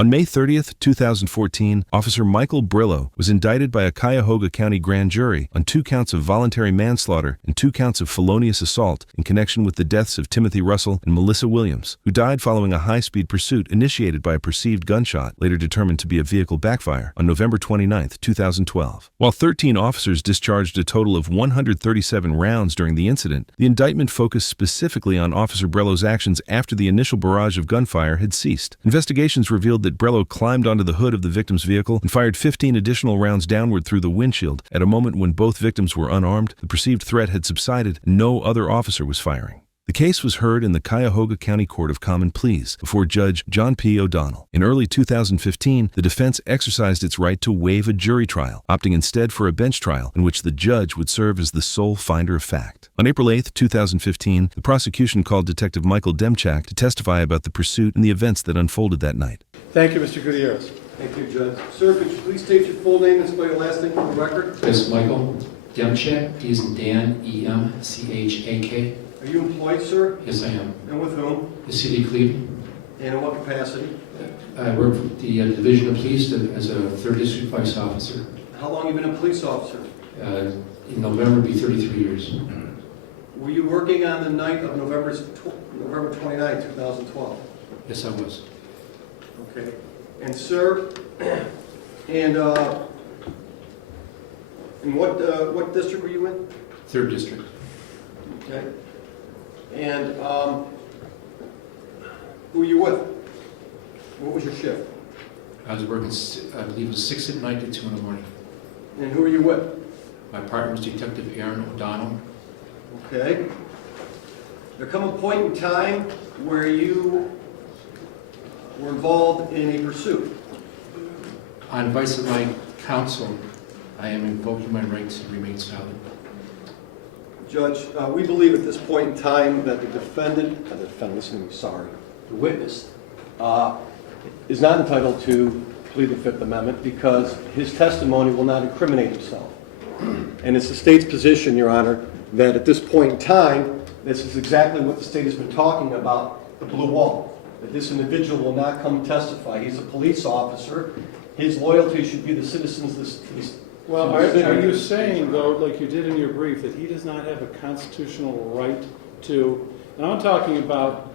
On May 30th, 2014, Officer Michael Brillo was indicted by a Cuyahoga County grand jury on 2 counts of voluntary manslaughter and 2 counts of felonious assault in connection with the deaths of Timothy Russell and Melissa Williams, who died following a high-speed pursuit initiated by a perceived gunshot, later determined to be a vehicle backfire, on November 29, 2012. While 13 officers discharged a total of 137 rounds during the incident, the indictment focused specifically on Officer Brillo's actions after the initial barrage of gunfire had ceased. Investigations revealed that Brillo climbed onto the hood of the victim's vehicle and fired 15 additional rounds downward through the windshield at a moment when both victims were unarmed, the perceived threat had subsided, and no other officer was firing. The case was heard in the Cuyahoga County Court of Common Pleas before Judge John P. O'Donnell. In early 2015, the defense exercised its right to waive a jury trial, opting instead for a bench trial in which the judge would serve as the sole finder of fact. On April 8, 2015, the prosecution called Detective Michael Demchak to testify about the pursuit and the events that unfolded that night. Thank you, Mr. Gutierrez. Thank you, Judge. Sir, could you please state your full name and spell your last name for the record? Yes, Michael Demchak, D as in Dan, E-M-C-H-A-K. Are you employed, sir? Yes, I am. And with whom? The City of Cleveland. And in what capacity? I work for the Division of Police as a 3rd District Vice Officer. How long have you been a police officer? In November, it'll be 33 years. Were you working on the night of November 29, 2012? Yes, I was. Okay. And sir, and what district were you in? 3rd District. Okay. And who were you with? What was your shift? I was working, I believe it was 6 at night to 2 in the morning. And who were you with? My partner was Detective Aaron O'Donnell. Okay. There come a point in time where you were involved in a pursuit. On advice of my counsel, I am invoking my right to remain silent. Judge, we believe at this point in time that the witness is not entitled to plead the Fifth Amendment because his testimony will not incriminate himself. And it's the state's position, Your Honor, that at this point in time, this is exactly what the state has been talking about, the blue wall, that this individual will not come testify. He's a police officer. His loyalty should be the citizens. Well, are you saying, though, like you did in your brief, that he does not have a constitutional right to, and I'm talking about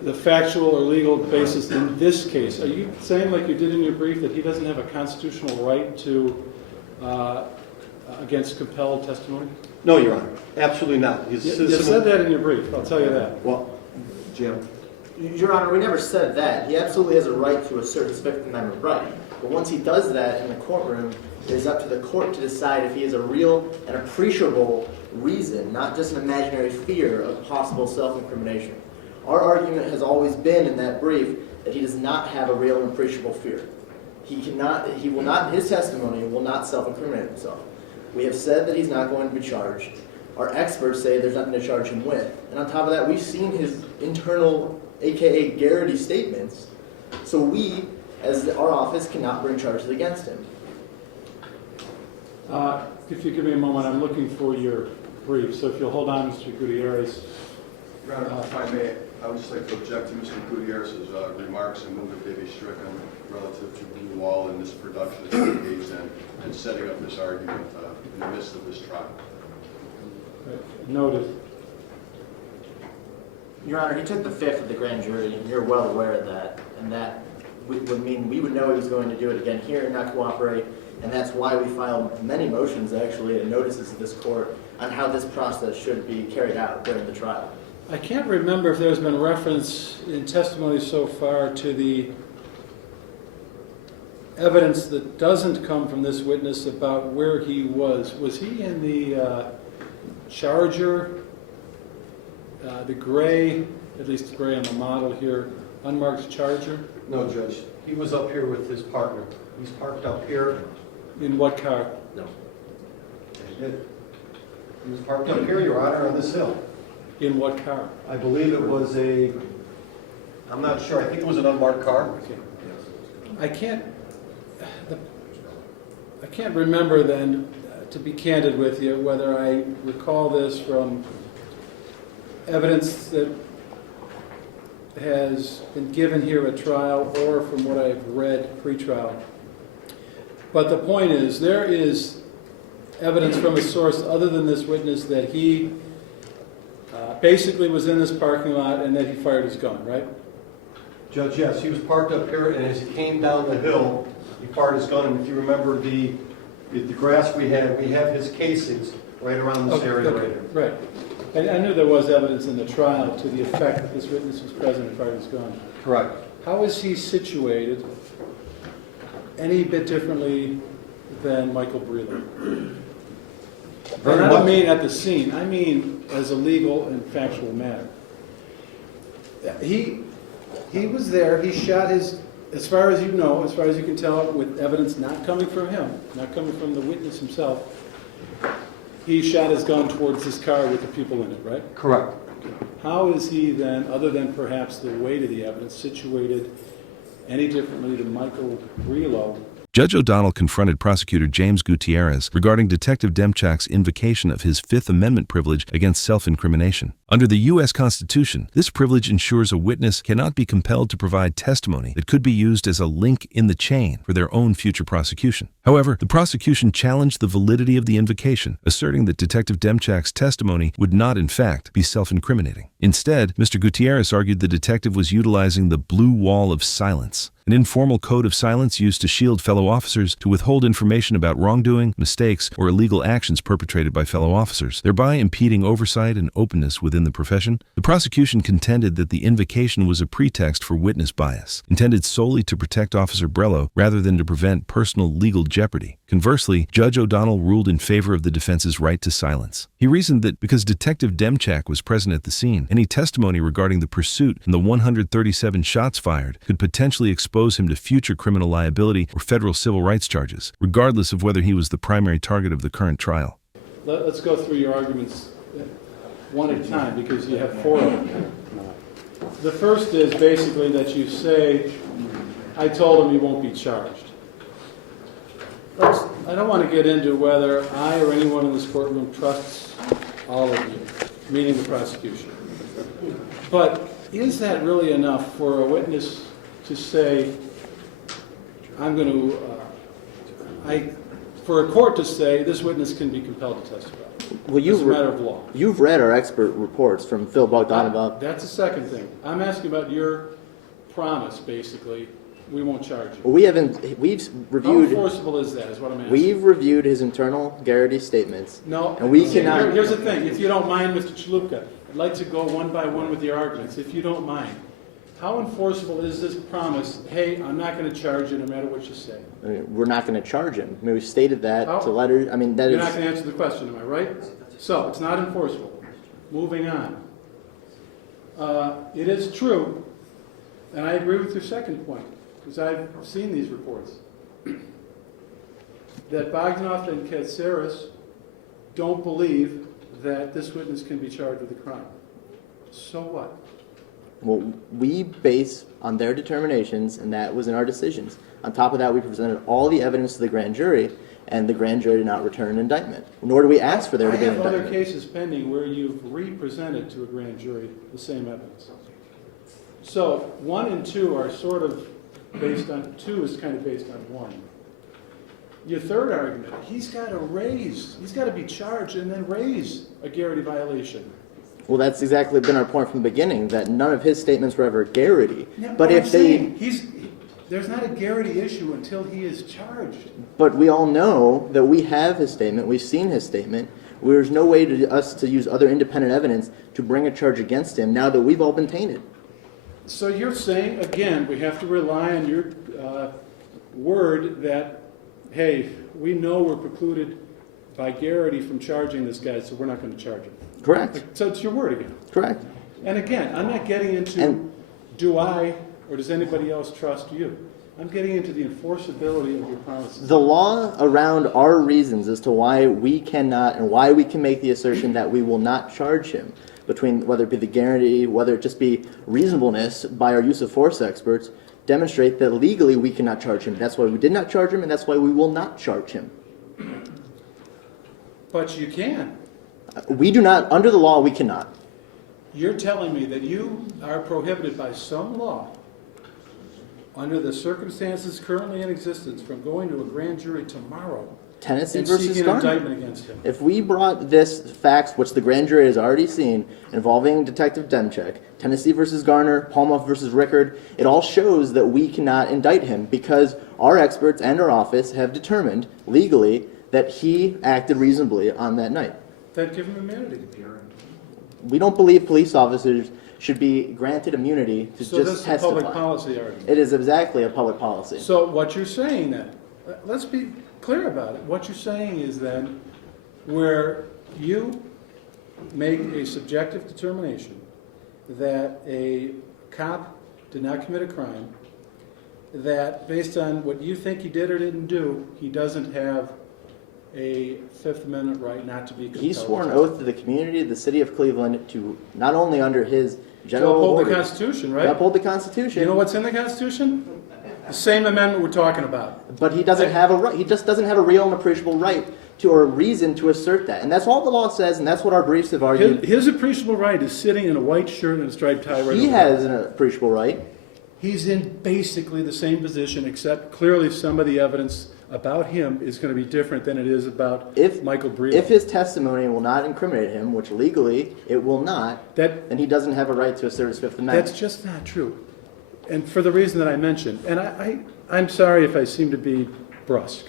the factual or legal basis in this case. Are you saying, like you did in your brief, that he doesn't have a constitutional right to, against compelled testimony? No, Your Honor, absolutely not. You said that in your brief, I'll tell you that. Well, Jim. Your Honor, we never said that. He absolutely has a right to assert his Fifth Amendment right. But once he does that in the courtroom, it is up to the court to decide if he has a real and appreciable reason, not just an imaginary fear of possible self-incrimination. Our argument has always been in that brief that he does not have a real and appreciable fear. His testimony will not self-incriminate himself. We have said that he's not going to be charged. Our experts say there's nothing to charge him with. And on top of that, we've seen his internal, AKA Garrity statements. So we, as our office, cannot bring charges against him. If you give me a moment, I'm looking for your brief. So if you'll hold on, Mr. Gutierrez. Your Honor, if I may, I would just like to object to Mr. Gutierrez's remarks and move that they be stricken relative to Blue Wall and this production that he engaged in and setting up this argument in the midst of this trial. Noted. Your Honor, he took the fifth of the grand jury, and you're well aware of that. And that would mean we would know he was going to do it again here and not cooperate. And that's why we filed many motions, actually, and notices to this court on how this process should be carried out during the trial. I can't remember if there's been reference in testimony so far to the evidence that doesn't come from this witness about where he was. Was he in the Charger, the gray, at least gray on the model here, unmarked Charger? No, Judge. He was up here with his partner. He's parked up here. In what car? No. He was parked up here, Your Honor, on this hill. In what car? I believe it was I'm not sure. I think it was an unmarked car. Okay. I can't remember then, to be candid with you, whether I recall this from evidence that has been given here at trial or from what I've read pre-trial. But the point is, there is evidence from a source other than this witness that he basically was in this parking lot and that he fired his gun, right? Judge, yes, he was parked up here, and as he came down the hill, he fired his gun. And if you remember the grass we have his casings right around this area right here. Right. And I knew there was evidence in the trial to the effect that this witness was present and fired his gun. Correct. How is he situated any bit differently than Michael Breland? And I don't mean at the scene, I mean as a legal and factual matter. He was there, he shot his, as far as you know, as far as you can tell, with evidence not coming from him, not coming from the witness himself, he shot his gun towards his car with the people in it, right? Correct. How is he then, other than perhaps the weight of the evidence, situated any differently than Michael Breland? Judge O'Donnell confronted prosecutor James Gutierrez regarding Detective Demchak's invocation of his Fifth Amendment privilege against self-incrimination. Under the U.S. Constitution, this privilege ensures a witness cannot be compelled to provide testimony that could be used as a link in the chain for their own future prosecution. However, the prosecution challenged the validity of the invocation, asserting that Detective Demchak's testimony would not, in fact, be self-incriminating. Instead, Mr. Gutierrez argued the detective was utilizing the blue wall of silence, an informal code of silence used to shield fellow officers to withhold information about wrongdoing, mistakes, or illegal actions perpetrated by fellow officers, thereby impeding oversight and openness within the profession. The prosecution contended that the invocation was a pretext for witness bias, intended solely to protect Officer Brello rather than to prevent personal legal jeopardy. Conversely, Judge O'Donnell ruled in favor of the defense's right to silence. He reasoned that because Detective Demchak was present at the scene, any testimony regarding the pursuit and the 137 shots fired could potentially expose him to future criminal liability or federal civil rights charges, regardless of whether he was the primary target of the current trial. Let's go through your arguments one at a time because you have four of them. The first is basically that you say, I told him he won't be charged. I don't want to get into whether I or anyone in this courtroom trusts all of you, meaning the prosecution. But is that really enough for a witness to say, for a court to say this witness can be compelled to testify? Well, It's a matter of law. You've read our expert reports from Phil Bogdanov. That's the second thing. I'm asking about your promise, basically. We won't charge you. We've How reviewed. enforceable is that, is what I'm asking. We've reviewed his internal Garrity statements. No, and we see, cannot. Here's the thing, if you don't mind, Mr. Chalupka, I'd like to go one by one with the arguments, if you don't mind. How enforceable is this promise, hey, I'm not going to charge you no matter what you say? I mean, we're not going to charge him. I mean, we stated that How? to letters. I mean, that You're is. not going to answer the question, am I right? So, it's not enforceable. Moving on. It is true, and I agree with your second point, because I've seen these reports, that Bogdanoff and Katsaris don't believe that this witness can be charged with a crime. So what? Well, we base on their determinations, and that was in our decisions. On top of that, we presented all the evidence to the grand jury, and the grand jury did not return an indictment. Nor do we ask for there to be an I have other indictment. cases pending where you've re-presented to a grand jury the same evidence. So 1 and 2 are sort of based on, 2 is kind of based on 1. Your third argument, he's got to be charged and then raise a Garrity violation. Well, that's exactly been our point from the beginning, that none of his statements were ever Garrity. Yeah, But if I'm they, saying, there's not a Garrity issue until he is charged. but we all know that we have his statement, we've seen his statement. There's no way to us to use other independent evidence to bring a charge against him now that we've all been tainted. So you're saying, again, we have to rely on your word that, hey, we know we're precluded by Garrity from charging this guy, so we're not going to charge him. Correct. So it's your word again. Correct. And again, I'm not getting into do I or does anybody else trust you. I'm getting into the enforceability of your promises. The law around our reasons as to why we cannot and why we can make the assertion that we will not charge him, between whether it be the Garrity, whether it just be reasonableness by our use of force experts, demonstrate that legally we cannot charge him. That's why we did not charge him, and that's why we will not charge him. But you can. We do not, under the law, we cannot. You're telling me that you are prohibited by some law, under the circumstances currently in existence, from going to a grand jury tomorrow Tennessee and versus seeking an Garner. indictment against him. If we brought this facts, which the grand jury has already seen, involving Detective Demchek, Tennessee versus Garner, Palma versus Rickard, it all shows that we cannot indict him because our experts and our office have determined legally that he acted reasonably on that night. Then give him immunity. We don't believe police officers should be granted immunity to So this just is a public testify. policy argument. It is exactly a public policy. So what you're saying then, let's be clear about it. What you're saying is then, where you make a subjective determination that a cop did not commit a crime, that based on what you think he did or didn't do, he doesn't have a Fifth Amendment right not to be compelled. He swore an to oath to the community of the city of Cleveland to not only under his general uphold the orders, Constitution, to right? uphold the Constitution. You know what's in the Constitution? The same amendment we're talking about. But he doesn't have a right. He just doesn't have a real and appreciable right to, or a reason to assert that. And that's all the law says, and that's what our briefs have argued. His appreciable right is sitting in a white shirt and a striped tie right He over has an appreciable right. He's in basically the same position, except clearly some of the evidence about him is going to be different than it is about Michael Brio. If his testimony will not incriminate him, which legally it will not, then he doesn't have a right to assert his Fifth Amendment. That's just not true. And for the reason that I mentioned, and I'm sorry if I seem to be brusque,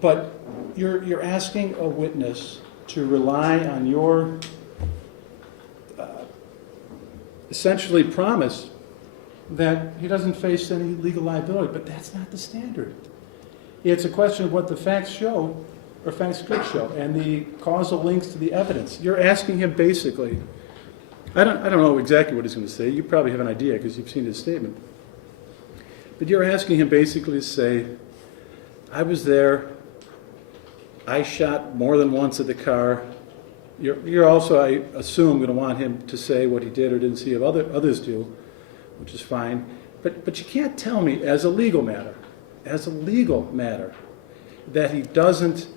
but you're asking a witness to rely on your essentially promise that he doesn't face any legal liability, but that's not the standard. It's a question of what the facts show, or facts could show, and the causal links to the evidence. You're asking him basically, I don't know exactly what he's going to say. You probably have an idea because you've seen his statement. But you're asking him basically to say, I was there, I shot more than once at the car. You're also, I assume, going to want him to say what he did or didn't see of others do, which is fine. But you can't tell me as a legal matter, that he doesn't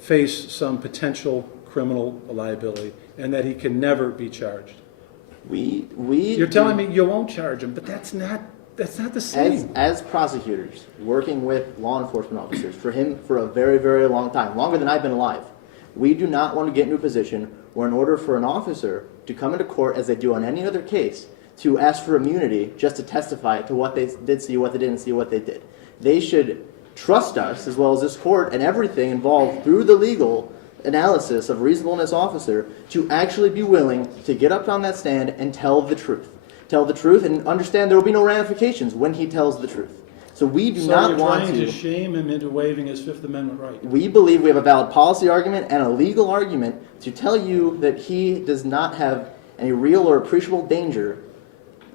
face some potential criminal liability and that he can never be charged. You're telling me you won't charge him, but that's not the same. As prosecutors working with law enforcement officers for a very, very long time, longer than I've been alive, we do not want to get into a position where in order for an officer to come into court, as they do on any other case, to ask for immunity just to testify to what they did see, what they didn't see, what they did. They should trust us, as well as this court and everything involved through the legal analysis of reasonableness officer, to actually be willing to get up on that stand and tell the truth. Tell the truth and understand there will be no ramifications when he tells the truth. So we do not want to shame him into waiving his Fifth Amendment right. We believe we have a valid policy argument and a legal argument to tell you that he does not have any real or appreciable danger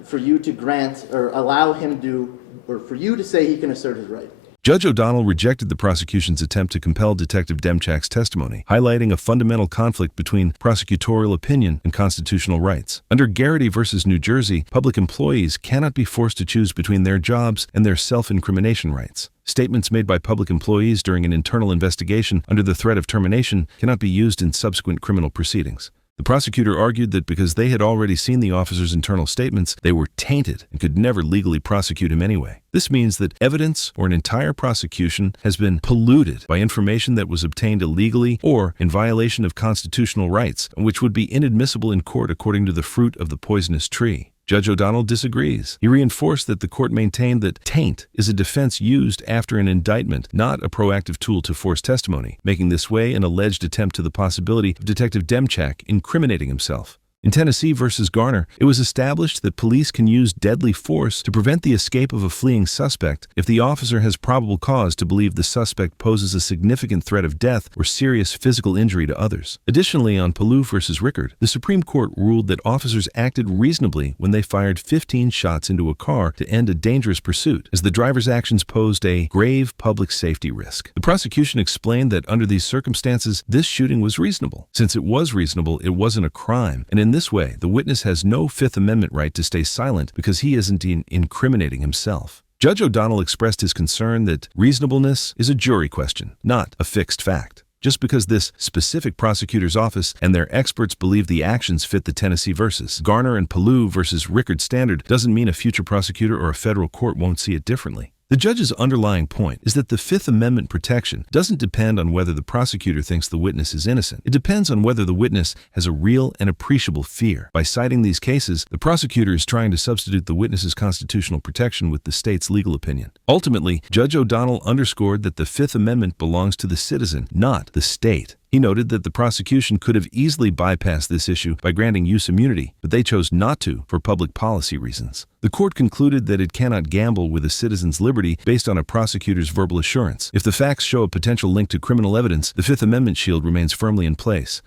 for you to grant or allow him to, or for you to say he can assert his right. Judge O'Donnell rejected the prosecution's attempt to compel Detective Demchak's testimony, highlighting a fundamental conflict between prosecutorial opinion and constitutional rights. Under Garrity v. New Jersey, public employees cannot be forced to choose between their jobs and their self-incrimination rights. Statements made by public employees during an internal investigation under the threat of termination cannot be used in subsequent criminal proceedings. The prosecutor argued that because they had already seen the officer's internal statements, they were tainted and could never legally prosecute him anyway. This means that evidence or an entire prosecution has been polluted by information that was obtained illegally or in violation of constitutional rights, which would be inadmissible in court according to the fruit of the poisonous tree. Judge O'Donnell disagrees. He reinforced that the court maintained that taint is a defense used after an indictment, not a proactive tool to force testimony, making this way an alleged attempt to the possibility of Detective Demchak incriminating himself. In Tennessee v. Garner, it was established that police can use deadly force to prevent the escape of a fleeing suspect if the officer has probable cause to believe the suspect poses a significant threat of death or serious physical injury to others. Additionally, on Palou v. Rickard, the Supreme Court ruled that officers acted reasonably when they fired 15 shots into a car to end a dangerous pursuit, as the driver's actions posed a grave public safety risk. The prosecution explained that under these circumstances, this shooting was reasonable. Since it was reasonable, it wasn't a crime, and in this way, the witness has no Fifth Amendment right to stay silent because he isn't incriminating himself. Judge O'Donnell expressed his concern that reasonableness is a jury question, not a fixed fact. just because this specific prosecutor's office and their experts believe the actions fit the Tennessee versus Garner and Palou versus Rickard standard doesn't mean a future prosecutor or a federal court won't see it differently. The judge's underlying point is that the Fifth Amendment protection doesn't depend on whether the prosecutor thinks the witness is innocent. It depends on whether the witness has a real and appreciable fear. By citing these cases, the prosecutor is trying to substitute the witness's constitutional protection with the state's legal opinion. Ultimately, Judge O'Donnell underscored that the Fifth Amendment belongs to the citizen, not the state. He noted that the prosecution could have easily bypassed this issue by granting use immunity, but they chose not to for public policy reasons. The court concluded that it cannot gamble with a citizen's liberty based on a prosecutor's verbal assurance. If the facts show a potential link to criminal evidence, the Fifth Amendment shield remains firmly in place.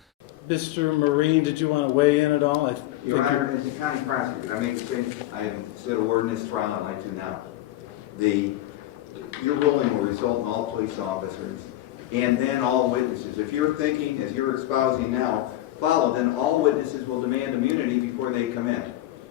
Mr. Marine, did you want to weigh in at all? Your Honor, as a county prosecutor, I have said a word in this trial I'd like to now. Your ruling will result in all police officers and then all witnesses. If you're thinking, as you're espousing now, then all witnesses will demand immunity before they come in.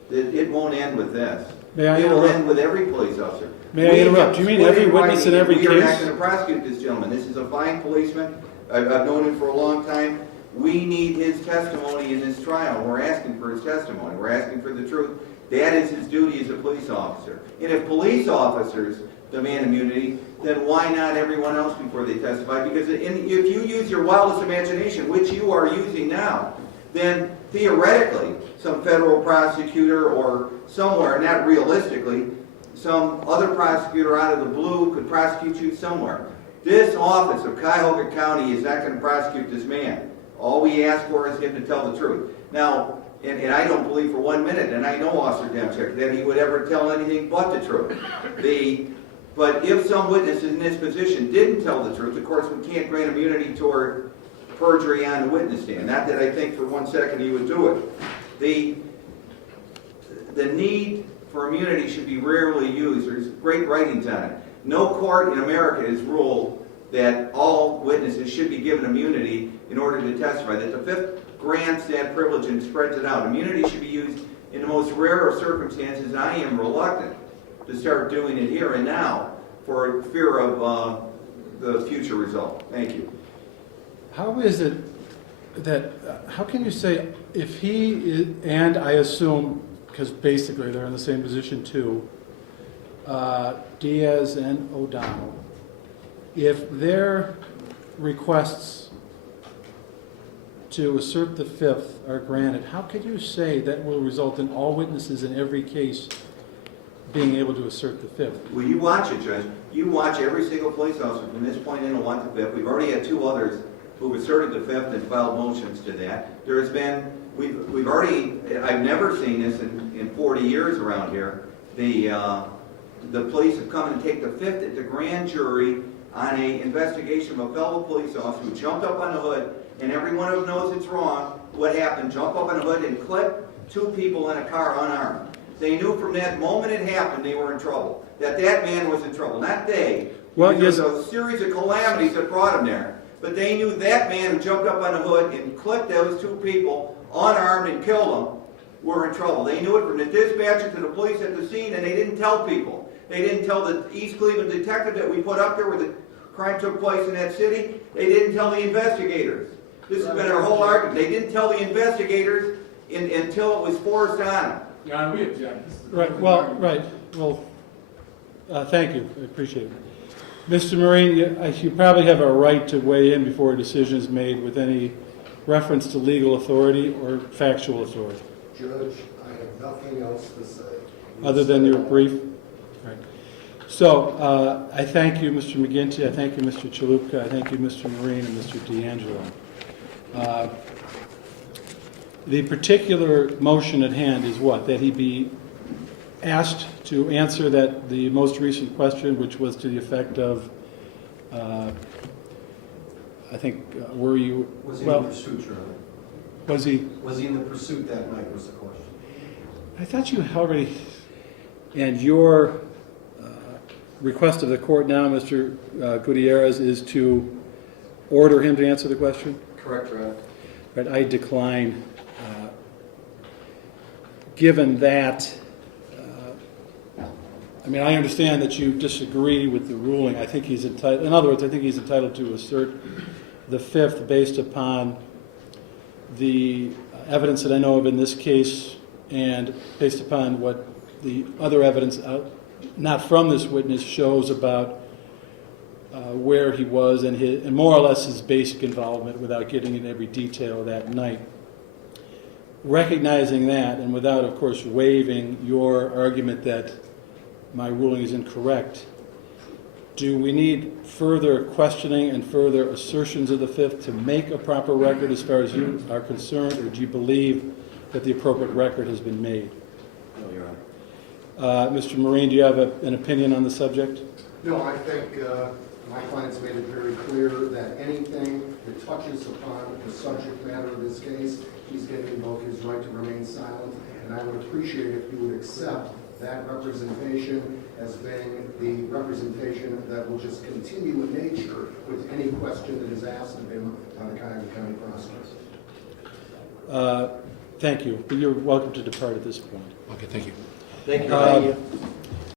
It won't end with this. May I It'll interrupt? end with every police officer. May I interrupt? Do you mean every witness in every We are not case? going to prosecute this gentleman. This is a fine policeman. I've known him for a long time. We need his testimony in this trial. We're asking for his testimony. We're asking for the truth. That is his duty as a police officer. And if police officers demand immunity, then why not everyone else before they testify? Because if you use your wildest imagination, which you are using now, then theoretically, some federal prosecutor or somewhere, not realistically, some other prosecutor out of the blue could prosecute you somewhere. This office of Cuyahoga County is not going to prosecute this man. All we ask for is him to tell the truth. Now, and I don't believe for 1 minute, and I know Officer Demchuk, that he would ever tell anything but the truth. But if some witness in this position didn't tell the truth, of course, we can't grant immunity toward perjury on the witness stand. Not that I think for 1 second he would do it. The need for immunity should be rarely used. There's great writings on it. No court in America has ruled that all witnesses should be given immunity in order to testify, that the Fifth grants that privilege and spreads it out. Immunity should be used in the most rare of circumstances, and I am reluctant to start doing it here and now for fear of the future result. Thank you. How is it that, how can you say if he is, and I assume, because basically they're in the same position too, Diaz and O'Donnell, if their requests to assert the Fifth are granted, how can you say that will result in all witnesses in every case being able to assert the Fifth? Well, you watch it, Judge. You watch every single police officer from this point in and want the Fifth. We've already had 2 others who've asserted the Fifth and filed motions to that. There has been, we've already, I've never seen this in 40 years around here. The police have come and take the Fifth at the grand jury on an investigation of a fellow police officer who jumped up on the hood, and every one of them knows it's wrong. What happened? Jump up on the hood and clip 2 people in a car unarmed. They knew from that moment it happened they were in trouble. That man was in trouble, not they. Well, there was a series of calamities that brought him there. But they knew that man who jumped up on the hood and clipped those 2 people unarmed and killed them were in trouble. They knew it from the dispatcher to the police at the scene, and they didn't tell people. They didn't tell the East Cleveland detective that we put up there where the crime took place in that city. They didn't tell the investigators. This has been our whole argument. They didn't tell the investigators until it was forced on them. Your Honor, we object. Right, well, right, well, thank you, I appreciate it. Mr. Marine, you probably have a right to weigh in before a decision is made with any reference to legal authority or factual authority. Judge, I have nothing else to say. Other than your brief? Right. So, I thank you, Mr. McGinty, I thank you, Mr. Chalupka, I thank you, Mr. Marine, and Mr. D'Angelo. The particular motion at hand is what? That he be asked to answer the most recent question, which was to the effect of, I think, were you... Was he in the pursuit, Your Honor? Was he... Was he in the pursuit that night was the question. I thought you already... And your request of the court now, Mr. Gutierrez, is to order him to answer the question? Correct, Your Honor. But I decline. Given that, I mean, I understand that you disagree with the ruling. I think he's entitled, in other words, I think he's entitled to assert the Fifth based upon the evidence that I know of in this case and based upon what the other evidence, not from this witness, shows about where he was and more or less his basic involvement without getting into every detail that night. Recognizing that, and without, of course, waiving your argument that my ruling is incorrect, do we need further questioning and further assertions of the Fifth to make a proper record as far as you are concerned, or do you believe that the appropriate record has been made? No, Your Honor. Mr. Marine, do you have an opinion on the subject? No, I think my client's made it very clear that anything that touches upon the subject matter of this case, he's going to invoke his right to remain silent, and I would appreciate if you would accept that representation as being the representation that will just continue in nature with any question that is asked of him on the Cuyahoga County process. Thank you. You're welcome to depart at this point. Okay, thank you. Thank you.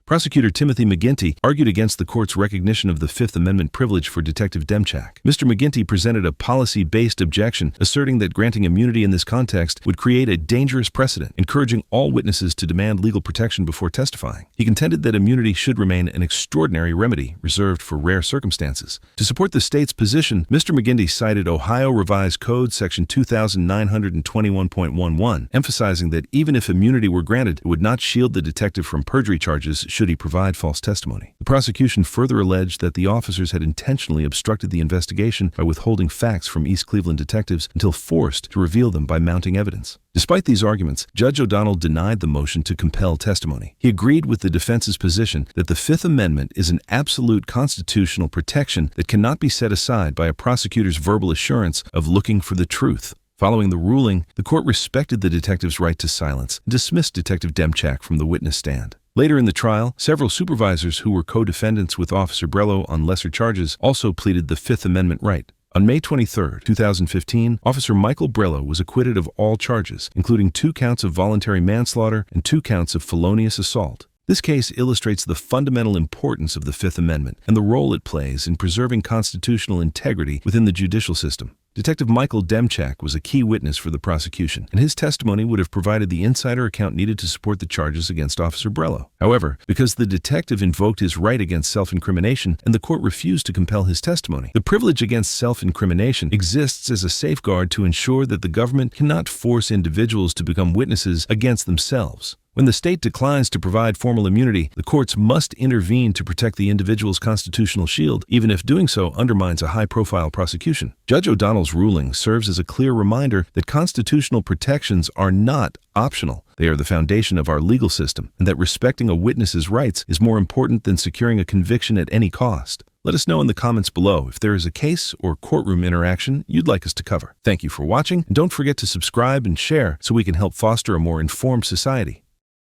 Prosecutor Timothy McGinty argued against the court's recognition of the Fifth Amendment privilege for Detective Demchak. Mr. McGinty presented a policy-based objection, asserting that granting immunity in this context would create a dangerous precedent, encouraging all witnesses to demand legal protection before testifying. He contended that immunity should remain an extraordinary remedy reserved for rare circumstances. To support the state's position, Mr. McGinty cited Ohio Revised Code Section 2921.11, emphasizing that even if immunity were granted, it would not shield the detective from perjury charges should he provide false testimony. The prosecution further alleged that the officers had intentionally obstructed the investigation by withholding facts from East Cleveland detectives until forced to reveal them by mounting evidence. Despite these arguments, Judge O'Donnell denied the motion to compel testimony. He agreed with the defense's position that the Fifth Amendment is an absolute constitutional protection that cannot be set aside by a prosecutor's verbal assurance of looking for the truth. Following the ruling, the court respected the detective's right to silence and dismissed Detective Demchak from the witness stand. Later in the trial, several supervisors who were co-defendants with Officer Brello on lesser charges also pleaded the Fifth Amendment right. On May 23, 2015, Officer Michael Brello was acquitted of all charges, including 2 counts of voluntary manslaughter and 2 counts of felonious assault. This case illustrates the fundamental importance of the Fifth Amendment and the role it plays in preserving constitutional integrity within the judicial system. Detective Michael Demchak was a key witness for the prosecution, and his testimony would have provided the insider account needed to support the charges against Officer Brello. However, because the detective invoked his right against self-incrimination and the court refused to compel his testimony, the privilege against self-incrimination exists as a safeguard to ensure that the government cannot force individuals to become witnesses against themselves. When the state declines to provide formal immunity, the courts must intervene to protect the individual's constitutional shield, even if doing so undermines a high-profile prosecution. Judge O'Donnell's ruling serves as a clear reminder that constitutional protections are not optional. They are the foundation of our legal system, and that respecting a witness's rights is more important than securing a conviction at any cost. Let us know in the comments below if there is a case or courtroom interaction you'd like us to cover. Thank you for watching, and don't forget to subscribe and share so we can help foster a more informed society.